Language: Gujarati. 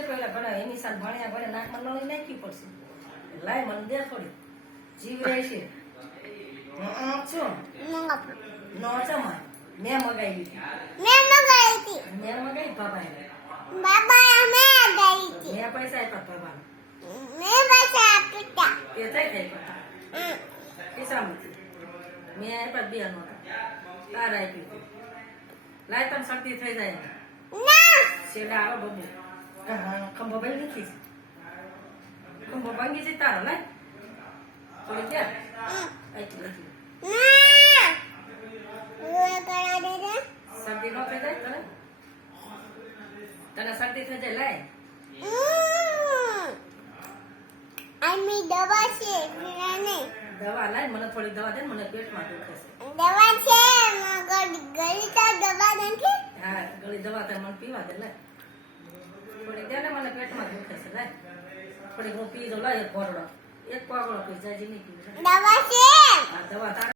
પડશે પેલા ભણા એની સાથ ભણ્યા ભણે નાકમાં નળી નાખવી પડશે. લાય મને દે થોડી જીવ રહેશે. શું નો ચમા મેં મગાવી મેં મગાવી બાબા મેં પૈસા આપ્યા બાબા તે થઈ થઈ કિસ્સામાંથી મેં આપ્યા બે નોટા તાર આપી લાય તને શક્તિ થઈ જાય શેડા આવે બબુ ખંભો ભાઈ નથી ખંભો ભાંગી છે તારો લાય થોડી ક્યાં આટલી નથી શરદી નો થઈ જાય તને શરદી થઈ જાય લાય દવા લાય મને થોડી દવા દે મને પેટમાં દુખે છે હા ગળી દવા તો મને પીવા દે લાય થોડી દે ને મને પેટમાં દુખે છે લાય થોડી હું પી દઉં લાય એક પાગડો પી જાય નહીં પી દવા